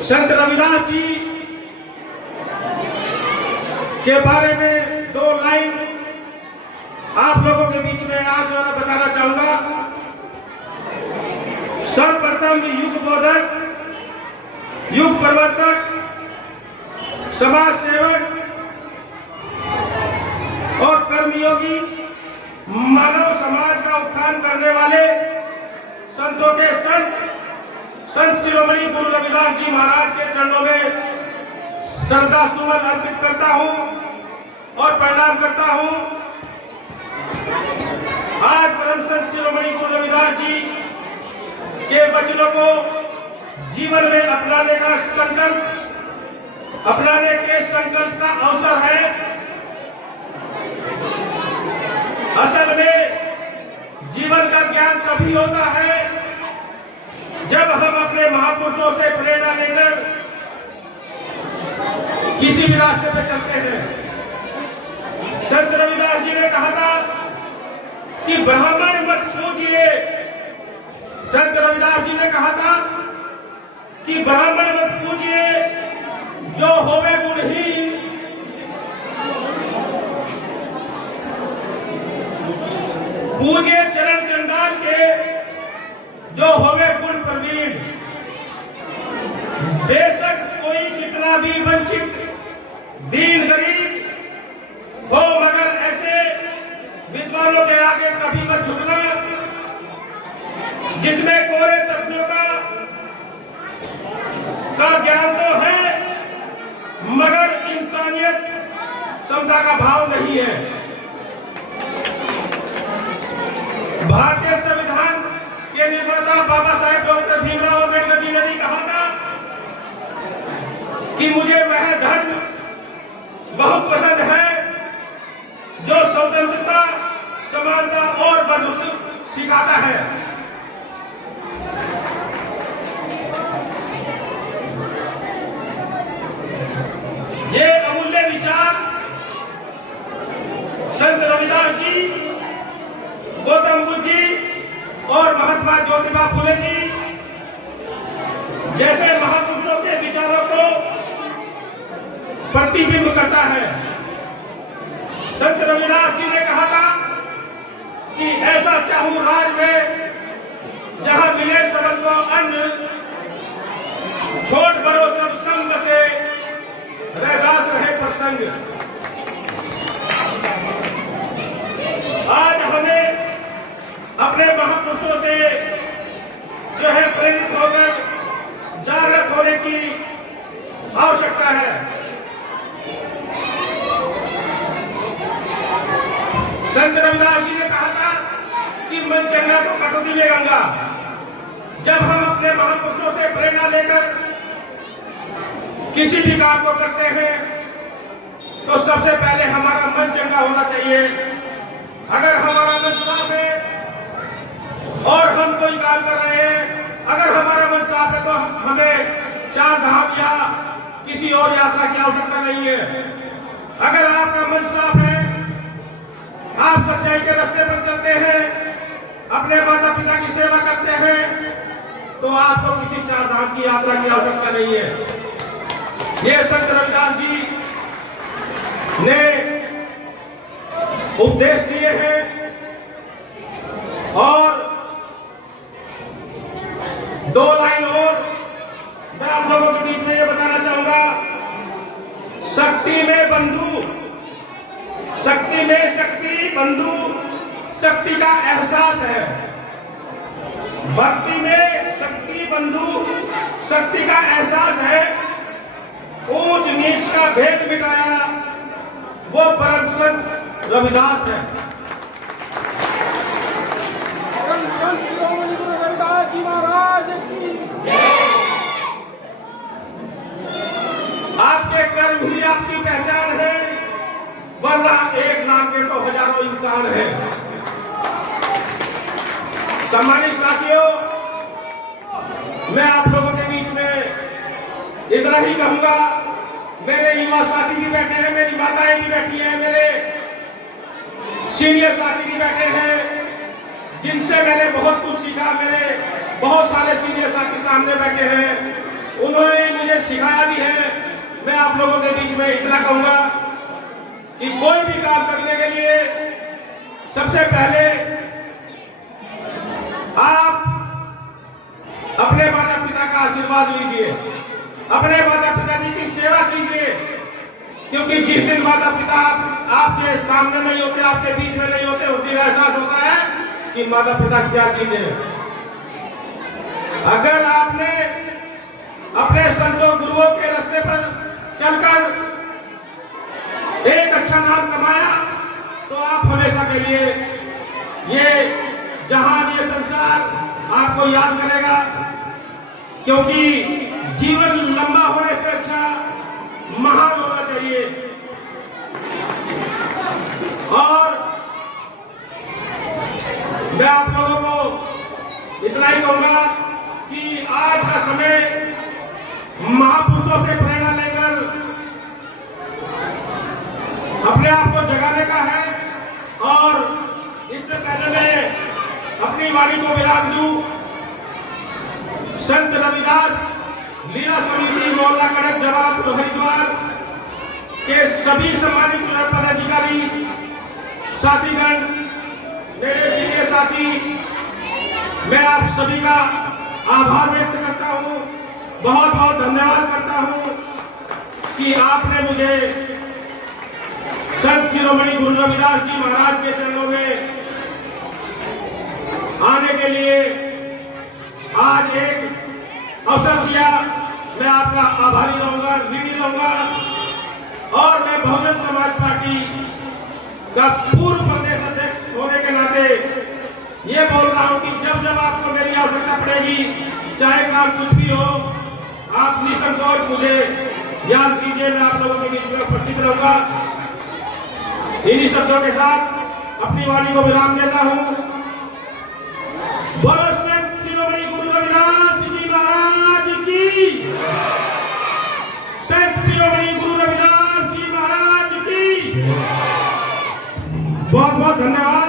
संत रविदास जी के बारे में दो लाइन आप लोगों के बीच में आज जो मैं बताना चाहूंगा। सर्वप्रथम युग बोधक, युग प्रवर्तक, समाज सेवक और कर्मयोगी, मानव समाज का उत्थान करने वाले संतों के संत शिरोमणि गुरु रविदास जी महाराज के चरणों में श्रद्धा सुमन अर्पित करता हूं और प्रणाम करता हूं। आज परम संत शिरोमणि गुरु रविदास जी के वचनों को जीवन में अपनाने का संकल्प का अवसर है। असल में जीवन का ज्ञान तभी होता है जब हम अपने महापुरुषों से प्रेरणा लेकर किसी भी रास्ते पे चलते हैं। संत रविदास जी ने कहा था कि ब्राह्मण मत पूजिए। संत रविदास जी ने कहा था कि ब्राह्मण मत पूजिए, जो होवे गुणहीन, पूजिए चरण चंडाल के, जो होवे गुण प्रवीण। बेशक कोई कितना भी वंचित दीन गरीब हो, मगर ऐसे विद्वानों के आगे कभी मत झुकना जिसमें कोरे तत्वों का ज्ञान तो है मगर इंसानियत समता का भाव नहीं है। भारतीय संविधान के निर्माता बाबा साहेब डॉक्टर भीमराव अम्बेडकर जी ने भी कहा था कि मुझे वह धर्म बहुत पसंद है जो स्वतंत्रता, समानता और बंधुत्व सिखाता है। ये अमूल्य विचार संत रविदास जी, गौतम बुद्ध जी और महात्मा ज्योतिबा फुले जी जैसे महापुरुषों के विचारों को प्रतिबिंब करता है। संत रविदास जी ने कहा था कि ऐसा चाहूं राज में जहां मिले सबको अन्न, छोट बड़ो सब संग से रहदास रहे प्रसंग। आज हमें अपने महापुरुषों से जो है प्रेरित होकर जागृत होने की आवश्यकता है। संत रविदास जी ने कहा था कि मन चंगा तो कटौती में गंगा। जब हम अपने महापुरुषों से प्रेरणा लेकर किसी भी काम को करते हैं तो सबसे पहले हमारा मन चंगा होना चाहिए। अगर हमारा मन साफ है और हम कोई काम कर रहे हैं, अगर हमारा मन साफ है तो हमें चार धाम या किसी और यात्रा की आवश्यकता नहीं है। अगर आपका मन साफ है, आप सच्चाई के रास्ते पर चलते हैं, अपने माता पिता की सेवा करते हैं, तो आपको किसी चार धाम की यात्रा की आवश्यकता नहीं है। ये संत रविदास जी ने उपदेश दिए हैं। और दो लाइन और मैं आप लोगों के बीच में ये बताना चाहूंगा। शक्ति में बंधु, शक्ति में शक्ति बंधु, शक्ति का एहसास है। भक्ति में शक्ति बंधु, शक्ति का एहसास है। ऊंच नीच का भेद मिटाया वो परम संत रविदास है। संत शिरोमणि गुरु रविदास जी महाराज की आपके कर्म ही आपकी पहचान है, वरना एक नाम के तो हजारों इंसान हैं। सम्मानित साथियों, मैं आप लोगों के बीच में इतना ही कहूंगा। मेरे युवा साथी भी बैठे हैं, मेरी माताएं भी बैठी हैं, मेरे सीनियर साथी भी बैठे हैं जिनसे मैंने बहुत कुछ सीखा। मेरे बहुत सारे सीनियर साथी सामने बैठे हैं, उन्होंने मुझे हमें सिखाया भी है। मैं आप लोगों के बीच में इतना कहूंगा कि कोई भी काम करने के लिए सबसे पहले आप अपने माता पिता का आशीर्वाद लीजिए, अपने माता पिता जी की सेवा कीजिए, क्योंकि जिस दिन माता पिता आपके सामने नहीं होते, आपके बीच में नहीं होते, उस दिन एहसास होता है कि माता पिता क्या चीज है। अगर आपने अपने संतों गुरुओं के रास्ते पर चलकर एक अच्छा नाम कमाया तो आप हमेशा के लिए ये जहान, ये संसार आपको याद करेगा, क्योंकि जीवन लंबा होने से अच्छा महान होना चाहिए। और मैं आप लोगों को इतना ही कहूंगा कि आज का समय महापुरुषों से प्रेरणा लेकर अपने आप को जगाने का है। और इससे पहले मैं अपनी वाणी को विराम दूं, संत रविदास लीला समिति मोहल्ला कड़क जवाहरपुर हरिद्वार के सभी सम्मानित पदाधिकारी, साथीगण, मेरे सीनियर साथी, मैं आप सभी का आभार व्यक्त करता हूं, बहुत बहुत धन्यवाद करता हूं कि आपने मुझे संत शिरोमणि गुरु रविदास जी महाराज के चरणों में आने के लिए आज एक अवसर दिया। मैं आपका आभारी रहूंगा, ऋणी रहूंगा। और मैं बहुजन समाज पार्टी का पूर्व प्रदेश अध्यक्ष होने के नाते ये बोल रहा हूं कि जब जब आपको मेरी आवश्यकता पड़ेगी, चाहे काम कुछ भी हो, आप निसंकोच मुझे याद कीजिए। मैं आप लोगों के बीच में उपस्थित रहूंगा। इन्हीं शब्दों के साथ अपनी वाणी को विराम देता हूं। बोलो संत शिरोमणि गुरु रविदास जी महाराज की, संत शिरोमणि गुरु रविदास जी महाराज की। बहुत बहुत धन्यवाद।